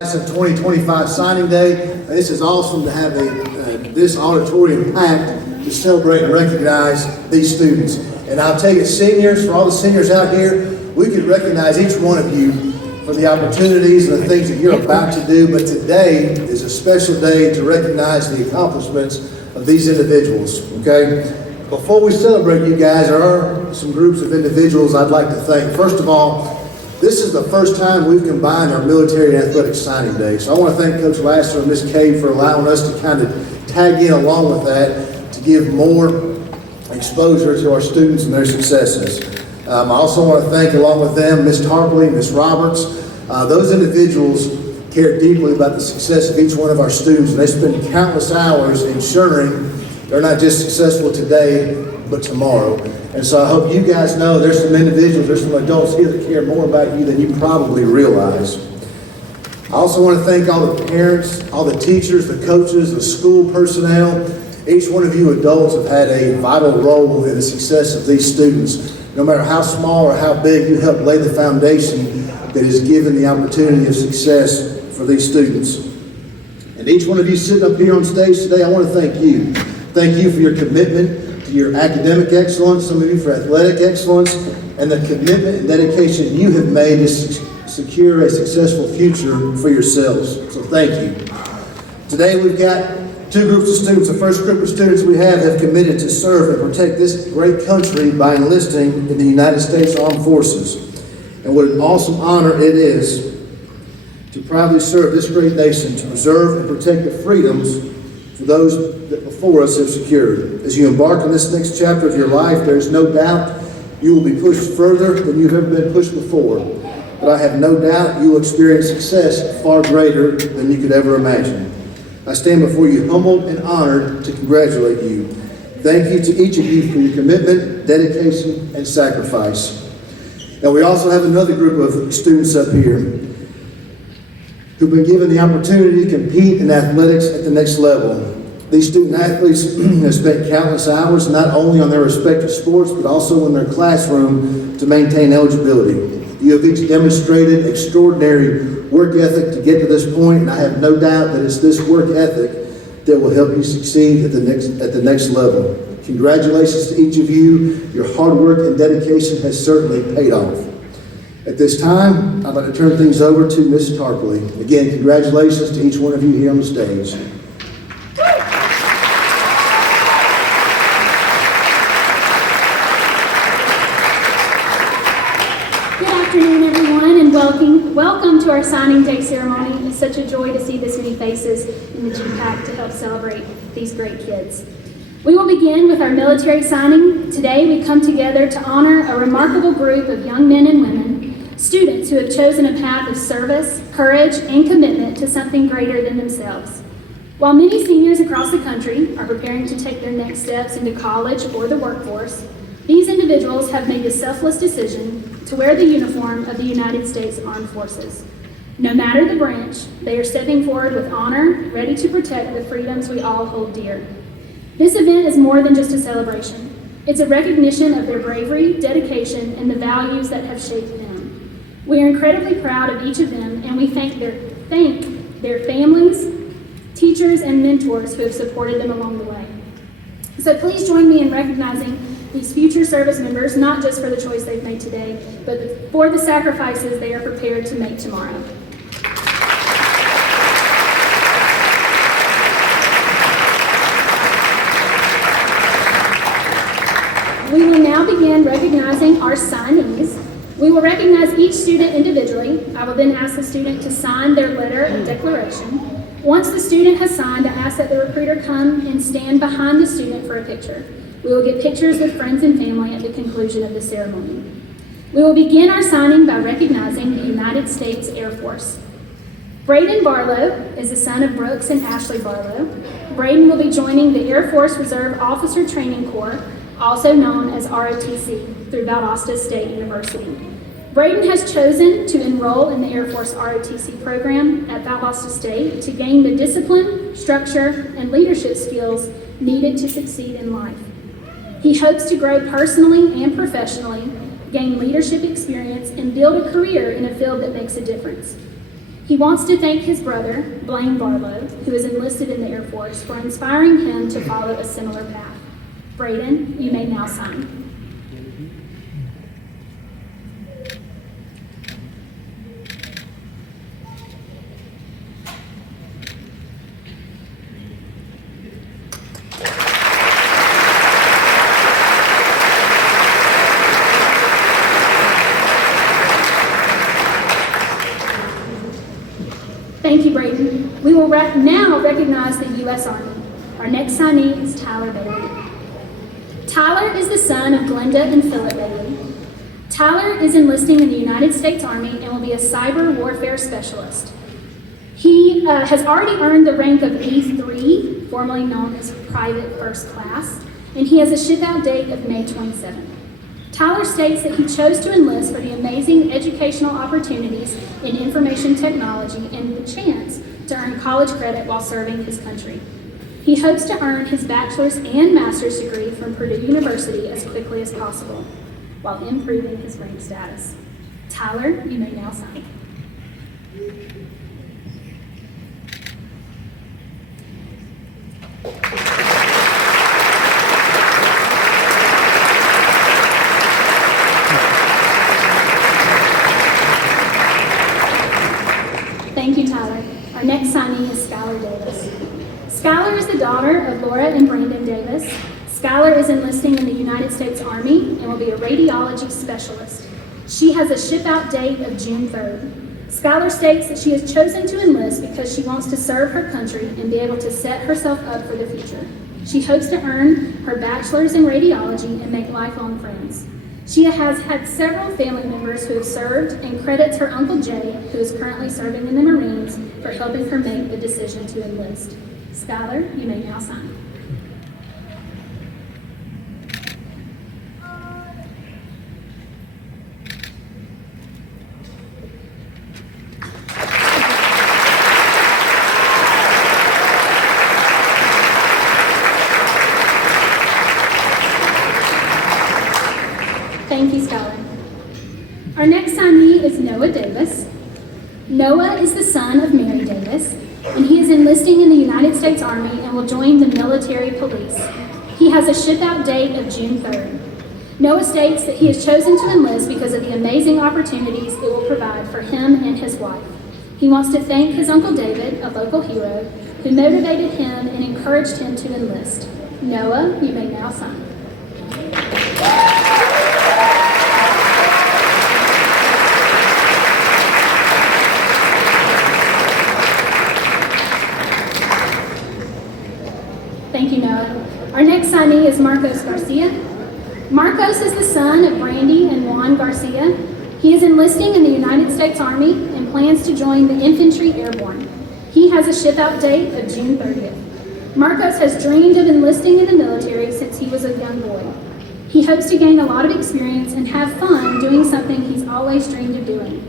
Of 2025 signing day. This is awesome to have this auditorium packed to celebrate and recognize these students. And I'll tell you, seniors, for all the seniors out here, we could recognize each one of you for the opportunities and the things that you're about to do, but today is a special day to recognize the accomplishments of these individuals, okay? Before we celebrate you guys, there are some groups of individuals I'd like to thank. First of all, this is the first time we've combined our military and athletic signing day. So I want to thank Coach Lasser and Ms. Cave for allowing us to kind of tag in along with that to give more exposure to our students and their successes. I also want to thank, along with them, Ms. Tarpley, Ms. Roberts. Those individuals care deeply about the success of each one of our students, and they spend countless hours ensuring they're not just successful today, but tomorrow. And so I hope you guys know there's some individuals, there's some adults here that care more about you than you probably realize. I also want to thank all the parents, all the teachers, the coaches, the school personnel. Each one of you adults have had a vital role in the success of these students. No matter how small or how big, you help lay the foundation that is given the opportunity of success for these students. And each one of you sitting up here on stage today, I want to thank you. Thank you for your commitment to your academic excellence, some of you for athletic excellence, and the commitment and dedication you have made to secure a successful future for yourselves. So thank you. Today we've got two groups of students. The first group of students we have committed to serve and protect this great country by enlisting in the United States Armed Forces. And what an awesome honor it is to proudly serve this great nation, to preserve and protect the freedoms for those that before us have secured. As you embark on this next chapter of your life, there is no doubt you will be pushed further than you've ever been pushed before. But I have no doubt you will experience success far greater than you could ever imagine. I stand before you humbled and honored to congratulate you. Thank you to each of you for your commitment, dedication, and sacrifice. Now we also have another group of students up here who've been given the opportunity to compete in athletics at the next level. These student athletes have spent countless hours not only on their respective sports, but also in their classroom to maintain eligibility. You have each demonstrated extraordinary work ethic to get to this point, and I have no doubt that it's this work ethic that will help you succeed at the next level. Congratulations to each of you. Your hard work and dedication has certainly paid off. At this time, I'd like to turn things over to Ms. Tarpley. Again, congratulations to each one of you here on the stage. Welcome to our signing day ceremony. It's such a joy to see this many faces in the GPAC to help celebrate these great kids. We will begin with our military signing. Today we come together to honor a remarkable group of young men and women, students who have chosen a path of service, courage, and commitment to something greater than themselves. While many seniors across the country are preparing to take their next steps into college or the workforce, these individuals have made the selfless decision to wear the uniform of the United States Armed Forces. No matter the branch, they are stepping forward with honor, ready to protect the freedoms we all hold dear. This event is more than just a celebration. It's a recognition of their bravery, dedication, and the values that have shaped them. We are incredibly proud of each of them, and we thank their families, teachers, and mentors who have supported them along the way. So please join me in recognizing these future service members, not just for the choice they've made today, but for the sacrifices they are prepared to make tomorrow. We will now begin recognizing our signees. We will recognize each student individually. I will then ask the student to sign their letter of declaration. Once the student has signed, I ask that the recruiter come and stand behind the student for a picture. We will get pictures with friends and family at the conclusion of the ceremony. We will begin our signing by recognizing the United States Air Force. Braden Barlow is the son of Brooks and Ashley Barlow. Braden will be joining the Air Force Reserve Officer Training Corps, also known as ROTC, through Valdosta State University. Braden has chosen to enroll in the Air Force ROTC program at Valdosta State to gain the discipline, structure, and leadership skills needed to succeed in life. He hopes to grow personally and professionally, gain leadership experience, and build a career in a field that makes a difference. He wants to thank his brother, Blaine Barlow, who is enlisted in the Air Force, for inspiring him to follow a similar path. Braden, you may now sign. Thank you, Braden. We will now recognize the U.S. Army. Our next signee is Tyler Bailey. Tyler is the son of Glenda and Philip Bailey. Tyler is enlisting in the United States Army and will be a cyber warfare specialist. He has already earned the rank of E3, formerly known as Private First Class, and he has a ship-out date of May 27th. Tyler states that he chose to enlist for the amazing educational opportunities in information technology and the chance to earn college credit while serving his country. He hopes to earn his bachelor's and master's degree from Purdue University as quickly as possible, while improving his rank status. Tyler, you may now sign. Thank you, Tyler. Our next signee is Skylar Davis. Skylar is the daughter of Laura and Brandon Davis. Skylar is enlisting in the United States Army and will be a radiology specialist. She has a ship-out date of June 3rd. Skylar states that she has chosen to enlist because she wants to serve her country and be able to set herself up for the future. She hopes to earn her bachelor's in radiology and make lifelong friends. She has had several family members who have served and credits her Uncle Jay, who is currently serving in the Marines, for helping her make the decision to enlist. Skylar, you may now sign. Thank you, Skylar. Our next signee is Noah Davis. Noah is the son of Mary Davis, and he is enlisting in the United States Army and will join the military police. He has a ship-out date of June 3rd. Noah states that he has chosen to enlist because of the amazing opportunities it will provide for him and his wife. He wants to thank his Uncle David, a local hero, who motivated him and encouraged him to enlist. Noah, you may now sign. Thank you, Noah. Our next signee is Marcos Garcia. Marcos is the son of Brandy and Juan Garcia. He is enlisting in the United States Army and plans to join the Infantry Airborne. He has a ship-out date of June 30th. Marcos has dreamed of enlisting in the military since he was a young boy. He hopes to gain a lot of experience and have fun doing something he's always dreamed of doing.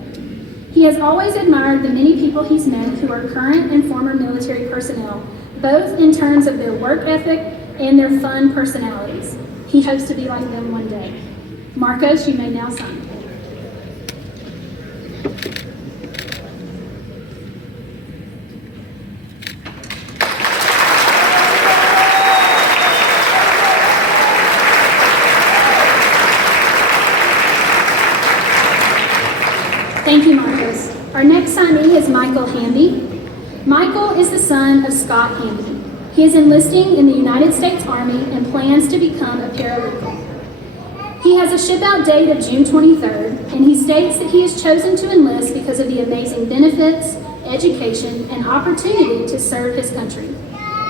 He has always admired the many people he's met who are current and former military personnel, both in terms of their work ethic and their fun personalities. He hopes to be like them one day. Marcos, you may now sign. Thank you, Marcos. Our next signee is Michael Handy. Michael is the son of Scott Handy. He is enlisting in the United States Army and plans to become a paralegal. He has a ship-out date of June 23rd, and he states that he has chosen to enlist because of the amazing benefits, education, and opportunity to serve his country.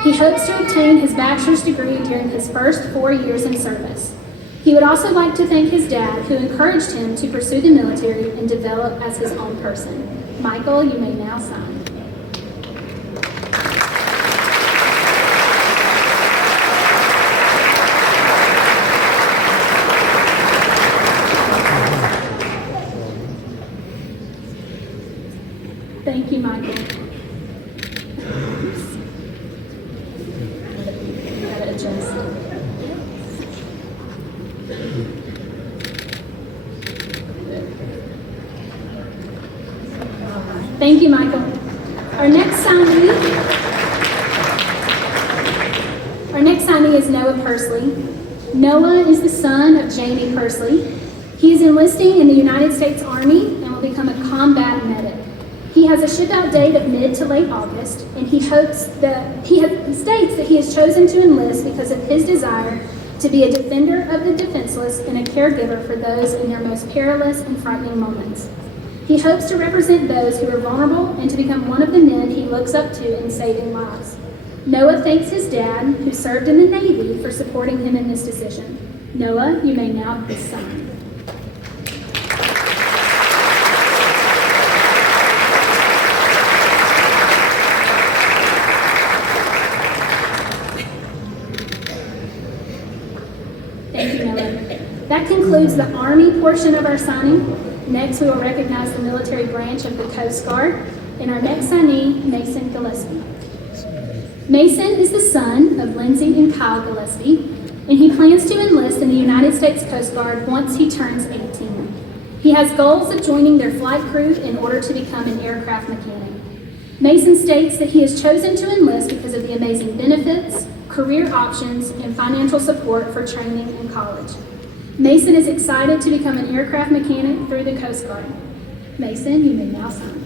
He hopes to obtain his bachelor's degree during his first 4 years in service. He would also like to thank his dad, who encouraged him to pursue the military and develop as his own person. Michael, you may now sign. Thank you, Michael. Gotta adjust. Thank you, Michael. Our next signee is Noah Pursley. Noah is the son of Jamie Pursley. He is enlisting in the United States Army and will become a combat medic. He has a ship-out date of mid to late August, and he states that he has chosen to enlist because of his desire to be a defender of the defenseless and a caregiver for those in their most perilous and frightening moments. He hopes to represent those who are vulnerable and to become one of the men he looks up to in saving lives. Noah thanks his dad, who served in the Navy, for supporting him in this decision. Noah, you may now be signed. Thank you, Noah. That concludes the Army portion of our signing. Next, we will recognize the military branch of the Coast Guard, and our next signee, Mason Gillespie. Mason is the son of Lindsay and Kyle Gillespie, and he plans to enlist in the United States Coast Guard once he turns 18. He has goals of joining their flight crew in order to become an aircraft mechanic. Mason states that he has chosen to enlist because of the amazing benefits, career options, and financial support for training in college. Mason is excited to become an aircraft mechanic through the Coast Guard. Mason, you may now sign.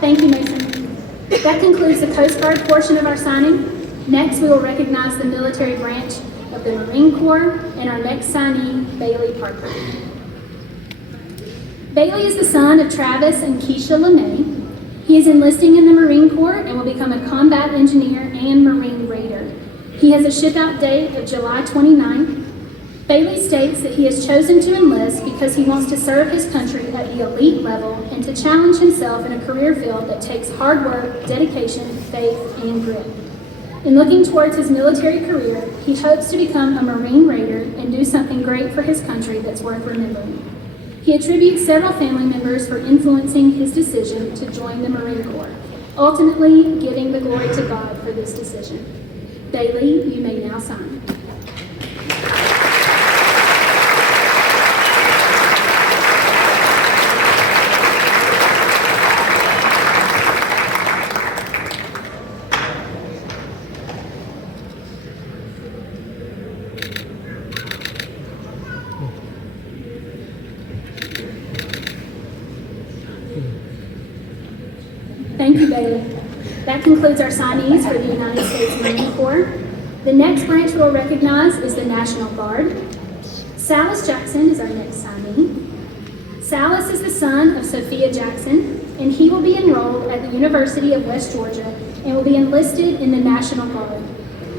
Thank you, Mason. That concludes the Coast Guard portion of our signing. Next, we will recognize the military branch of the Marine Corps and our next signee, Bailey Parker. Bailey is the son of Travis and Keisha LeMay. He is enlisting in the Marine Corps and will become a combat engineer and Marine Raider. He has a ship-out date of July 29th. Bailey states that he has chosen to enlist because he wants to serve his country at the elite level and to challenge himself in a career field that takes hard work, dedication, faith, and grit. In looking towards his military career, he hopes to become a Marine Raider and do something great for his country that's worth remembering. He attributes several family members for influencing his decision to join the Marine Corps, ultimately giving the glory to God for this decision. Bailey, you may now sign. Thank you, Bailey. That concludes our signees for the United States Marine Corps. The next branch we'll recognize is the National Guard. Salas Jackson is our next signee. Salas is the son of Sophia Jackson, and he will be enrolled at the University of West Georgia and will be enlisted in the National Guard.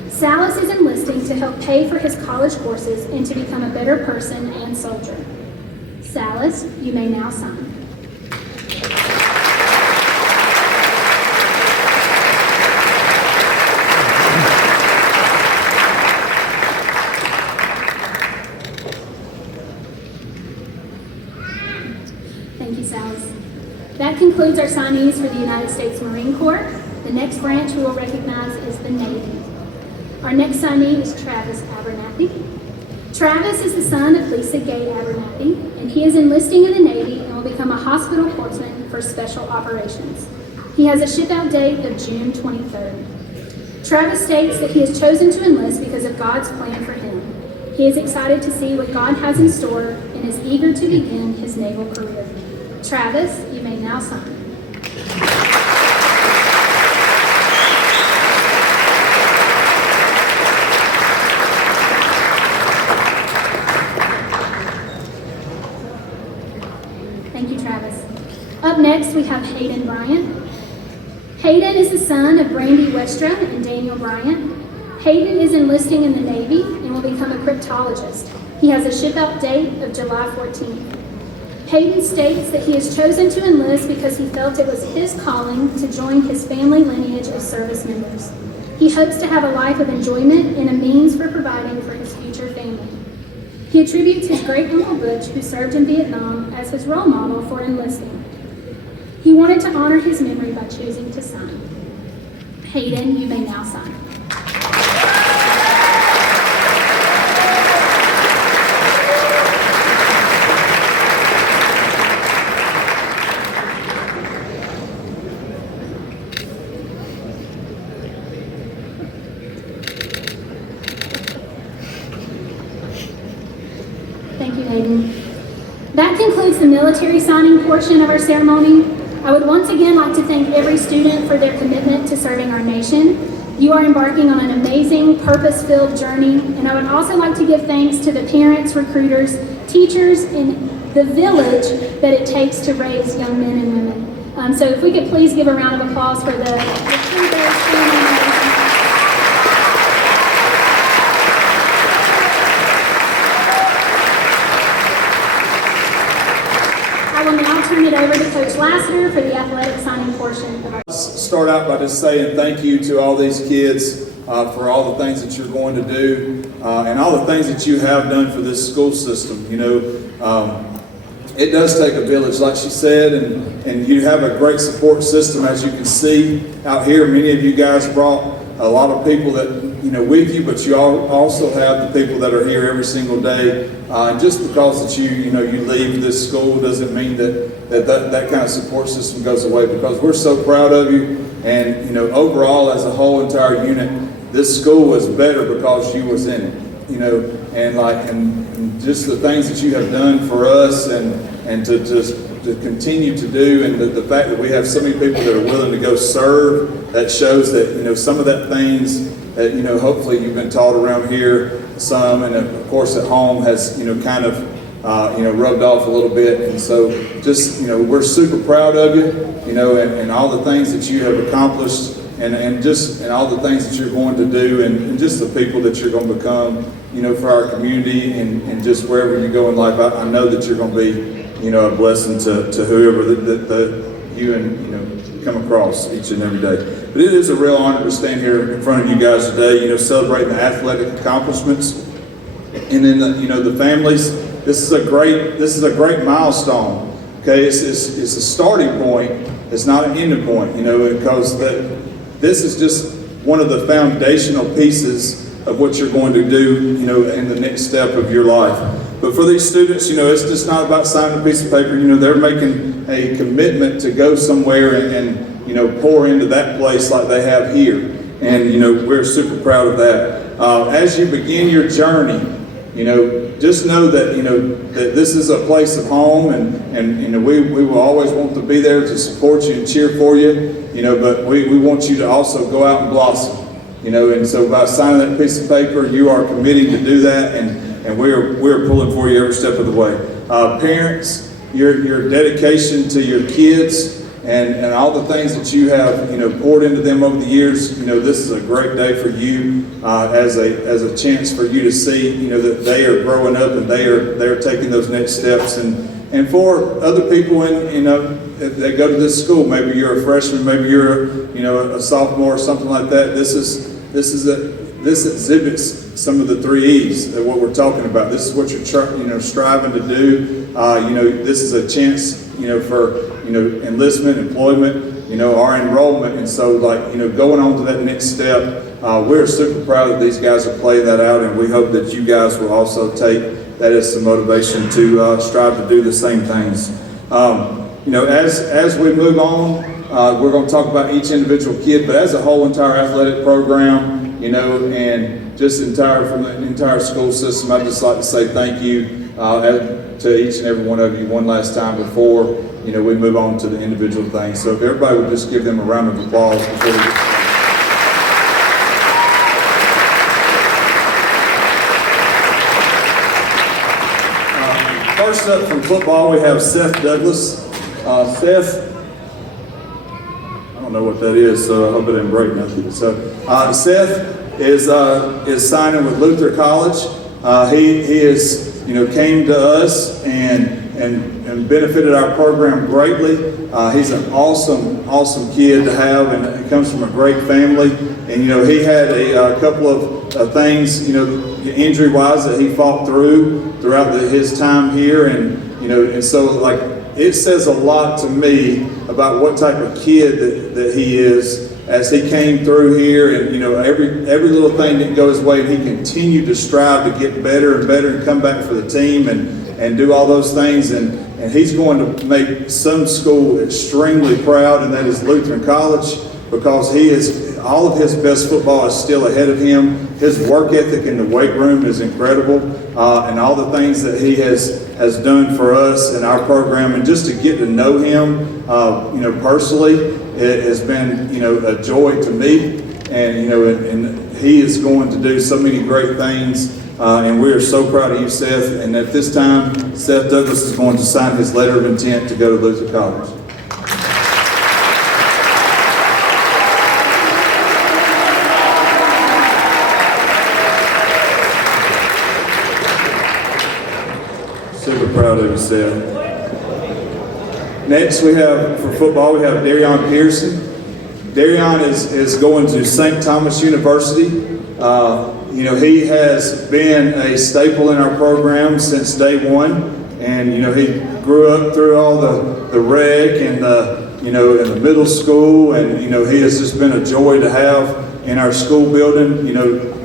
Salas is enlisting to help pay for his college courses and to become a better person and soldier. Salas, you may now sign. Thank you, Salas. That concludes our signees for the United States Marine Corps. The next branch we will recognize is the Navy. Our next signee is Travis Abernathy. Travis is the son of Lisa Gay Abernathy, and he is enlisting in the Navy and will become a hospital portsman for special operations. He has a ship-out date of June 23rd. Travis states that he has chosen to enlist because of God's plan for him. He is excited to see what God has in store and is eager to begin his naval career. Travis, you may now sign. Thank you, Travis. Up next, we have Hayden Bryant. Hayden is the son of Brandy Westra and Daniel Bryant. Hayden is enlisting in the Navy and will become a cryptologist. He has a ship-out date of July 14th. Hayden states that he has chosen to enlist because he felt it was his calling to join his family lineage of service members. He hopes to have a life of enjoyment and a means for providing for his future family. He attributes his great-uncle Butch, who served in Vietnam, as his role model for enlisting. He wanted to honor his memory by choosing to sign. Hayden, you may now sign. Thank you, Hayden. That concludes the military signing portion of our ceremony. I would once again like to thank every student for their commitment to serving our nation. You are embarking on an amazing, purpose-filled journey, and I would also like to give thanks to the parents, recruiters, teachers, and the village that it takes to raise young men and women. So if we could please give a round of applause for the recruiters, I will now turn it over to Coach Lassiter for the athletic signing portion of our. Start out by just saying thank you to all these kids for all the things that you're going to do and all the things that you have done for this school system. You know, it does take a village, like she said, and you have a great support system, as you can see out here. Many of you guys brought a lot of people that, you know, with you, but you also have the people that are here every single day. Just because that you leave this school doesn't mean that kind of support system goes away, because we're so proud of you. And, you know, overall, as a whole entire unit, this school was better because you was in it, you know, and just the things that you have done for us and to continue to do, and the fact that we have so many people that are willing to go serve, that shows that, you know, some of that things that, you know, hopefully you've been taught around here some, and of course at home has, you know, kind of, rubbed off a little bit. And so just, you know, we're super proud of you, you know, and all the things that you have accomplished, and all the things that you're going to do, and just the people that you're going to become, you know, for our community, and just wherever you go in life. I know that you're going to be, you know, a blessing to whoever that you come across each and every day. But it is a real honor to stand here in front of you guys today, you know, celebrating the athletic accomplishments, and then the families. This is a great milestone. Okay, it's a starting point. It's not an ending point, you know, because this is just one of the foundational pieces of what you're going to do, you know, in the next step of your life. But for these students, you know, it's just not about signing a piece of paper. You know, they're making a commitment to go somewhere and you know, pour into that place like they have here. And, you know, we're super proud of that. As you begin your journey, you know, just know that, you know, that this is a place of home, and you know, we will always want to be there to support you and cheer for you, you know, but we want you to also go out and blossom, you know, and so by signing that piece of paper, you are committing to do that, and we're pulling for you every step of the way. Parents, your dedication to your kids, and all the things that you have, you know, poured into them over the years, you know, this is a great day for you as a chance for you to see, you know, that they are growing up and they're taking those next steps, and for other people, you know, if they go to this school, maybe you're a freshman, maybe you're, you know, a sophomore or something like that. This exhibits some of the 3 E's of what we're talking about. This is what you're striving to do. You know, this is a chance, you know, for, you know, enlistment, employment, you know, our enrollment. And so, like, you know, going on to that next step, we're super proud that these guys are playing that out, and we hope that you guys will also take that as some motivation to strive to do the same things. You know, as we move on, we're going to talk about each individual kid, but as a whole entire athletic program, you know, and just from the entire school system, I'd just like to say thank you to each and every one of you one last time before, you know, we move on to the individual things. So if everybody would just give them a round of applause before we get started. First up from football, we have Seth Douglas. Seth, I don't know what that is, so I hope it didn't break nothing. So Seth is signing with Luther College. He is, you know, came to us and benefited our program greatly. He's an awesome kid to have, and he comes from a great family. And, you know, he had a couple of things, you know, injury-wise that he fought throughout his time here. And, you know, and so, like, it says a lot to me about what type of kid that he is as he came through here, and every little thing didn't go his way, and he continued to strive to get better and better and come back for the team and do all those things, and he's going to make some school extremely proud, and that is Lutheran College, because all of his best football is still ahead of him. His work ethic in the weight room is incredible, and all the things that he has done for us in our program, and just to get to know him, personally, it has been, a joy to me, and he is going to do so many great things, and we are so proud of you, Seth. And at this time, Seth Douglas is going to sign his letter of intent to go to Luther College. Super proud of you, Seth. Next, we have, for football, we have Darion Pearson. Darion is going to St. Thomas University. He has been a staple in our program since day one. And, he grew up through all the rec and in the middle school. And, he has just been a joy to have in our school building.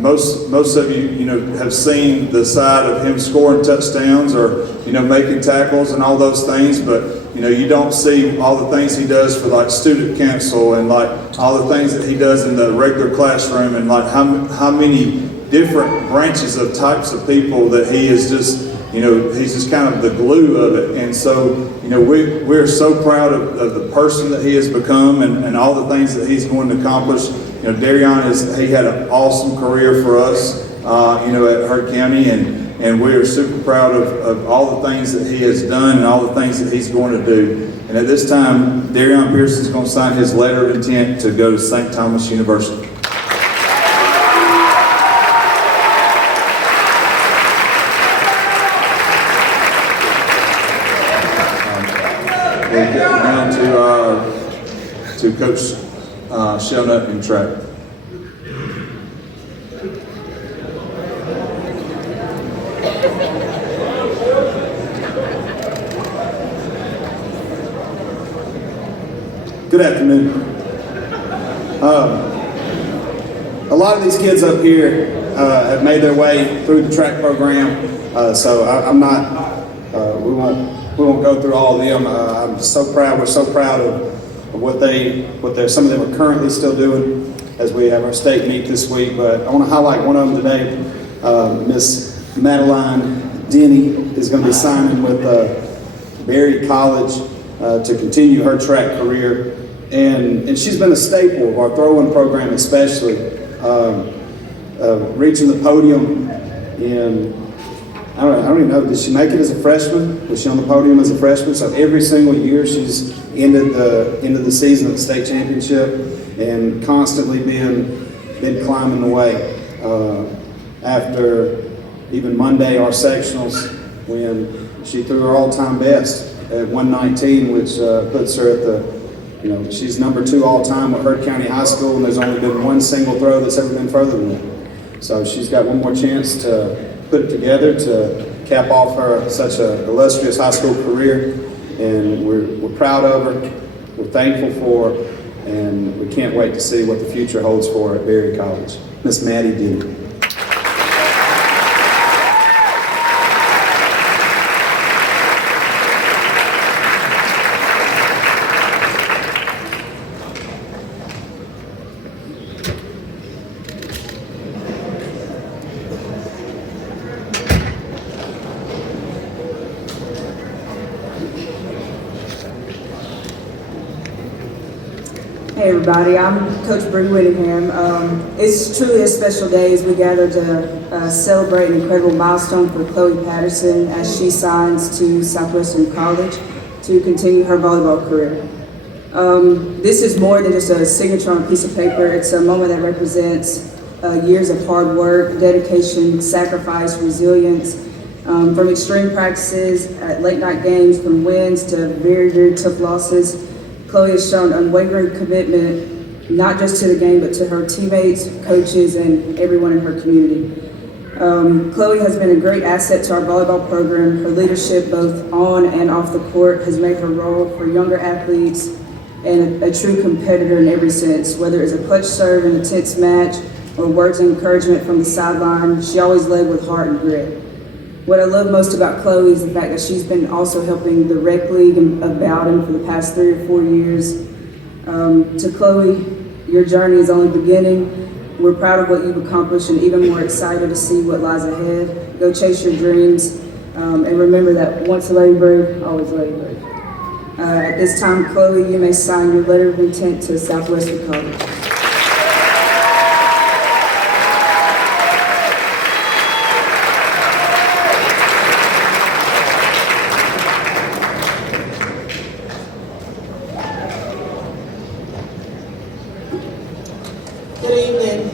Most of you, have seen the side of him scoring touchdowns or, making tackles and all those things, but, you don't see all the things he does for like student council and like all the things that he does in the regular classroom, and like how many different branches of types of people that he is just, he's just kind of the glue of it. And so, we're so proud of the person that he has become and all the things that he's going to accomplish. Darion he had an awesome career for us, at Hurt County, and we are super proud of all the things that he has done and all the things that he's going to do. And at this time, Darion Pearson is going to sign his letter of intent to go to St. Thomas University. We'll get down to Coach Shelnut in track. Good afternoon. A lot of these kids up here have made their way through the track program, so I'm not. We won't go through all of them. I'm so proud. We're so proud of what some of them are currently still doing as we have our state meet this week. But I want to highlight one of them today. Miss Madeline Denny is going to be signing with Berry College to continue her track career. And she's been a staple of our throw-in program, especially reaching the podium. And I don't even know, did she make it as a freshman? Was she on the podium as a freshman? So every single year she's ended the season at the state championship and constantly been climbing the way. After even Monday, our sectionals, when she threw her all-time best at 119, which puts her at the, she's number 2 all-time with Hurt County High School, and there's only been one single throw that's ever been further than that. So she's got one more chance to put it together to cap off her such an illustrious high school career, and we're proud of her, we're thankful for her, and we can't wait to see what the future holds for her at Berry College. Miss Maddie Denny. Hey everybody, I'm Coach Bree Whittingham. It's truly a special day as we gather to celebrate an incredible milestone for Chloe Patterson as she signs to Southwestern College to continue her volleyball career. This is more than just a signature on a piece of paper. It's a moment that represents years of hard work, dedication, sacrifice, resilience, from extreme practices at late night games, from wins to very, very tough losses. Chloe has shown unwavering commitment, not just to the game, but to her teammates, coaches, and everyone in her community. Chloe has been a great asset to our volleyball program. Her leadership both on and off the court has made her role for younger athletes and a true competitor in every sense. Whether it's a clutch serve in a tense match or words of encouragement from the sideline, she always led with heart and grit. What I love most about Chloe is the fact that she's been also helping the rec league of Bowden for the past 3 or 4 years. To Chloe, your journey is only beginning. We're proud of what you've accomplished and even more excited to see what lies ahead. Go chase your dreams, and remember that once a Lady Brave, always a Lady Brave. At this time, Chloe, you may sign your letter of intent to Southwestern College. Good evening.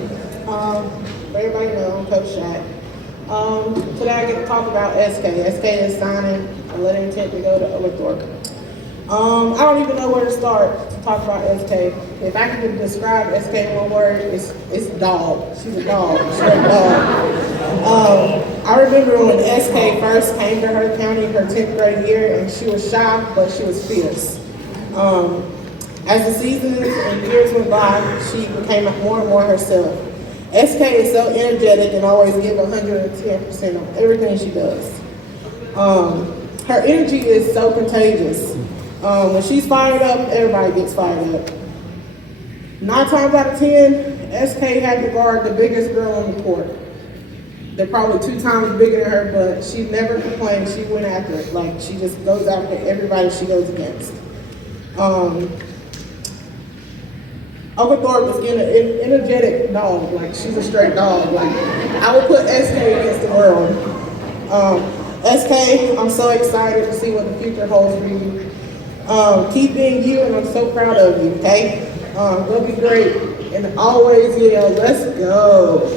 Everybody know I'm Coach Shaq. Today I get to talk about SK. SK is signing a letter of intent to go to Oglethorpe. I don't even know where to start to talk about SK. If I could describe SK in one word, it's dog. She's a dog, straight dog. I remember when SK first came to her county her 10th grade year, and she was shy, but she was fierce. As the seasons and years went by, she became more and more herself. SK is so energetic and always gives 110% on everything she does. Her energy is so contagious. When she's fired up, everybody gets fired up. 9 times out of 10, SK had to guard the biggest girl on the court. They're probably 2 times bigger than her, but she never complained. She went after it. Like, she just goes after everybody she goes against. Oglethorpe is an energetic dog. Like, she's a straight dog. Like, I would put SK against the world. SK, I'm so excited to see what the future holds for you. Keep being you, and I'm so proud of you, okay? Go be great. And always yell, let's go.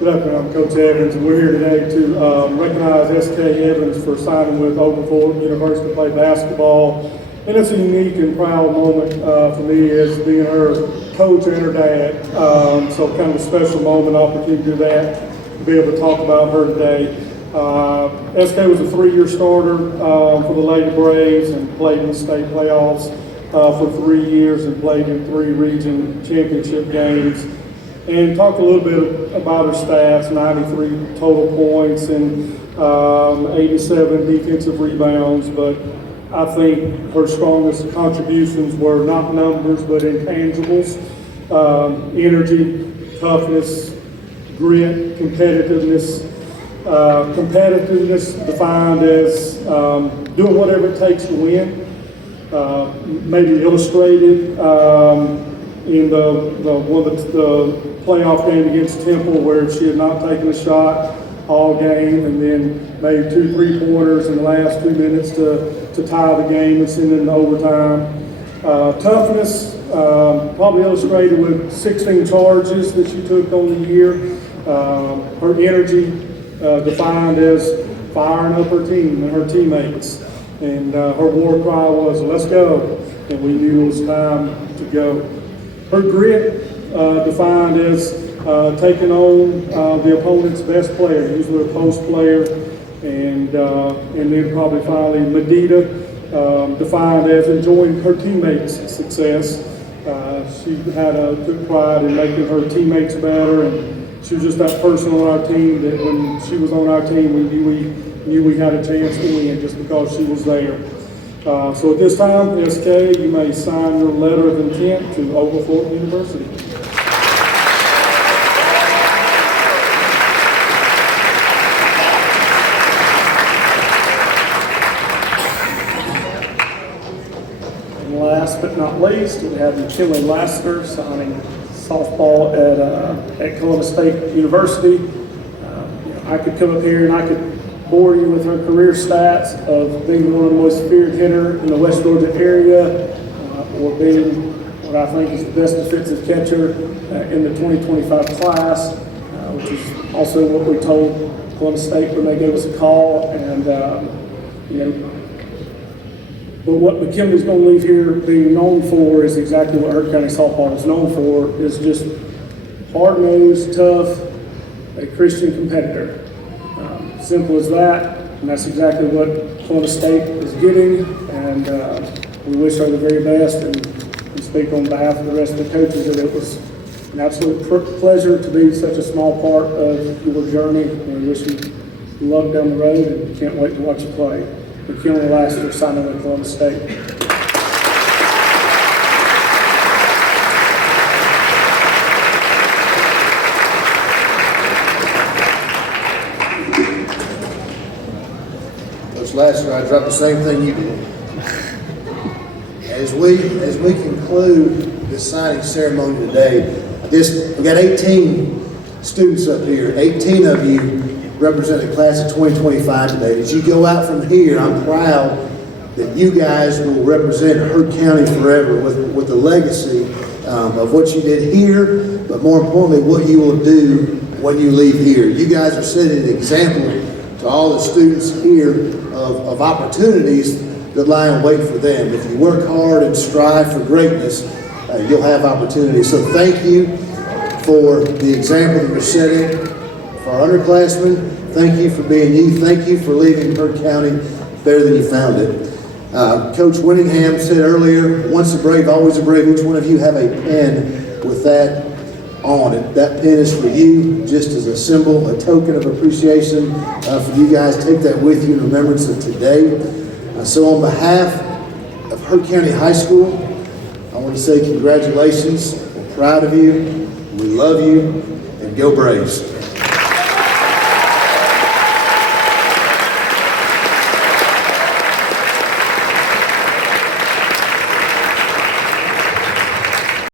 Good afternoon, I'm Coach Evans, and we're here today to recognize SK Evans for signing with Oglethorpe University to play basketball. And it's a unique and proud moment for me as being her coach and her dad. So kind of a special moment, opportunity to do that, to be able to talk about her today. SK was a 3-year starter for the Lady Braves and played in the state playoffs for 3 years and played in 3 region championship games. And talk a little bit about her stats: 93 total points and 87 defensive rebounds. But I think her strongest contributions were not numbers, but intangibles: energy, toughness, grit, competitiveness. Competitiveness defined as doing whatever it takes to win. Maybe illustrated in the playoff game against Temple, where she had not taken a shot all game and then made 2 3-pointers in the last 2 minutes to tie the game and send it into overtime. Toughness, probably illustrated with 16 charges that she took on the year. Her energy, defined as firing up her team and her teammates. And her war cry was, let's go. And we knew it was time to go. Her grit, defined as taking on the opponent's best player, usually a post player, and then probably finally Medita, defined as enjoying her teammates' success. She took pride in making her teammates better, and she was just that person on our team that when she was on our team, we knew we had a chance to win just because she was there. So at this time, SK, you may sign your letter of intent to Oglethorpe University. And last but not least, we have McKinley Lassiter signing softball at Columbus State University. I could come up here and I could bore you with her career stats of being one of the most feared hitter in the West Georgia area, or being what I think is the best defensive catcher in the 2025 class, which is also what we told Columbus State when they gave us a call. And you know. But what McKinley's going to leave here being known for is exactly what Hurt County softball is known for, is just hard-nosed, tough, a Christian competitor. Simple as that, and that's exactly what Columbus State is getting, and we wish her the very best, and we speak on behalf of the rest of the coaches that it was an absolute pleasure to be such a small part of your journey, and we wish you luck down the road, and can't wait to watch you play. McKinley Lassiter signing with Columbus State. Coach Lassiter, I dropped the same thing you did. As we conclude this signing ceremony today, we got 18 students up here. 18 of you represent the class of 2025 today. As you go out from here, I'm proud that you guys will represent Hurt County forever with the legacy of what you did here, but more importantly, what you will do when you leave here. You guys are setting an example to all the students here of opportunities that lie in wait for them. If you work hard and strive for greatness, you'll have opportunities. So thank you for the example that you're setting for our underclassmen. Thank you for being you. Thank you for leaving Hurt County better than you found it. Coach Winningham said earlier, once a brave, always a brave. Each one of you have a pen with that on it. That pen is for you, just as a symbol, a token of appreciation for you guys. Take that with you in remembrance of today. So on behalf of Hurt County High School, I want to say congratulations. We're proud of you. We love you. And go Braves.